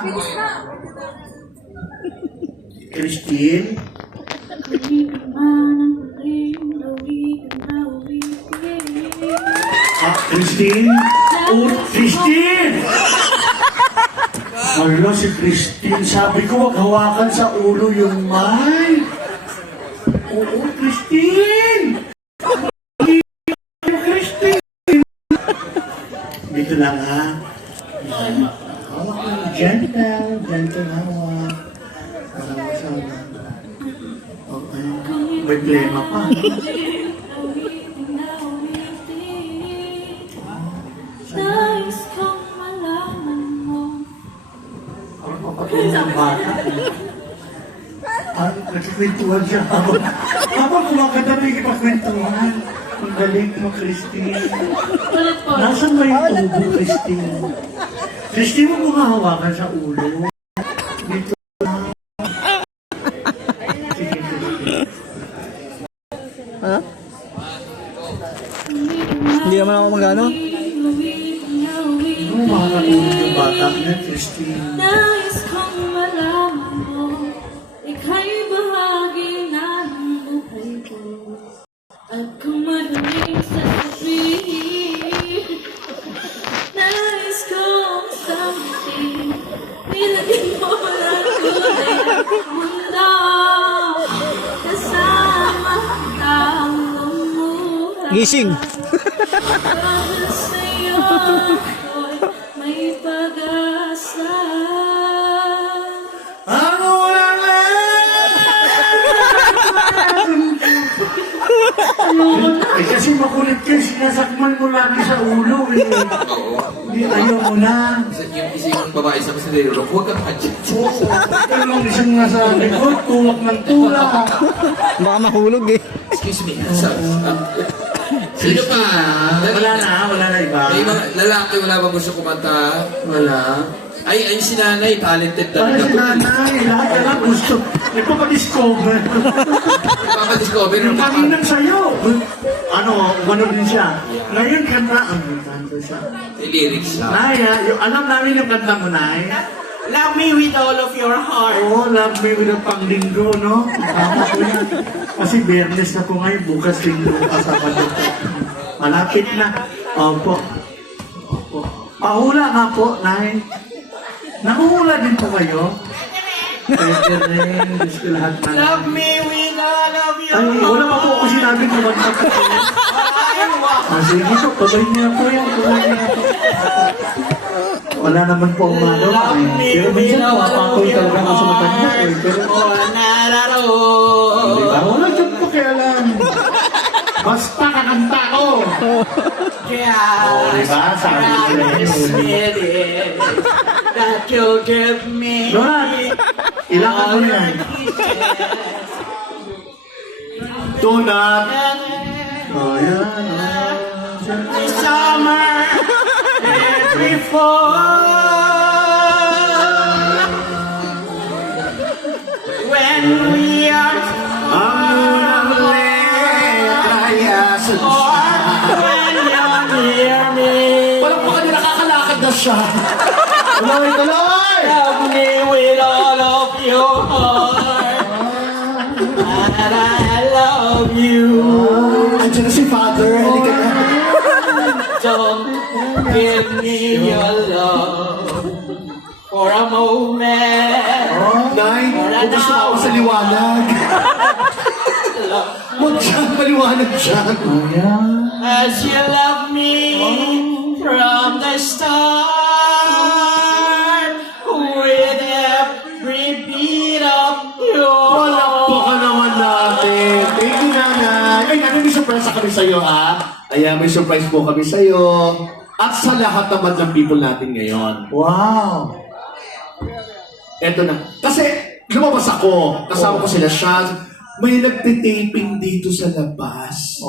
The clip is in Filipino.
Christine? Christine? Oh, Christine! Hala, si Christine. Sabi ko, wag hawakan sa ulo yung mic. Oo, Christine! Christine! Dito lang, ha? Hawak lang. Gentle. Gentle hawak. Sama-sama. Okay. May plema pa. Ang bata. Nagkikwentuhan siya habang kumakanta na ikipagkwentuhan. Ang galing mo, Christine. Nasaan ba yung tubo, Christine? Christine, mo bumahawakan sa ulo. Dito lang. Sige, Christine. Ha? Hindi naman ako magano. Ano, makakatulog yung bata niya, Christine? Nais kong malaman mo, ika'y bahagi na ng buhay ko. At kung madaling sasabihin, nais kong sabihin, nilagyan mo ng kulay ang mundo, kasama ang lumura. Gising. Dahil sa'yo ako'y may pag-asa. Ano na? Eh, kasi makulit ka, sinasakman mo lagi sa ulo eh. Hindi, ayaw mo na. Yung isang babae sa masalero, huwag kang adject. Ikaw lang isang nasa likod, tulak ng tulak. Baka mahulog eh. Excuse me, sino pa? Wala na iba. May mga lalaki, wala bang gusto kumanta? Wala. Ay, si nanay, talented Para talaga. si nanay, lahat na lang gusto. Nagpapadiscover. Nagpapadiscover Yung ng kaninang sa'yo. Ano, din siya. Ngayon kanta, kanto siya. lyrics lang. Naya, alam namin yung kanta mo, Nay. Love me with all of your heart. Oo, love me with a panglinggo, no? Tama ko yan. Kasi Biyernes na po ngayon, bukas linggo pa sa Sabado. Malapit na. Opo. Opo. Pahula nga po, Nay. Nakuhula din po kayo? Pwede rin. Diyos ko lahat na. Love me with all of your Ay, heart. wala pa po ako sinabing kumanta po. Sige po, pabay niya po yan. Pabay niya po. Wala naman po umano. Pero minsan, mapakoy talaga ako sa mata niya. Pero, di ba? Wala dyan po kaya lang. Basta kakanta ko. Yeah, di ba? Sabi ko na yun. that you'll give me. Donat, ilang ano yan? Donat. Oh, yan. Summer every fall when we are Ang unang letraya sa when you're near me. Walang pa kanila nakakalakad na siya. Tuloy, tuloy! Love me with all of your heart. And I love you. Andiyan na si Father. Halika na. Don't give me your love for a moment. Nay, ubos na ako sa liwanag. Huwag siyang maliwanag siya. As you love me from the start, with every beat of your Palakpakan naman natin. Thank you, Nanay. Ay, Nanay, may surprise kami sa'yo, ha? Ayan, may surprise po kami sa'yo. At sa lahat naman ng people natin ngayon. Wow! Eto na. Kasi, lumabas ako. Kasama ko sila siya. May nagtitaping dito sa labas.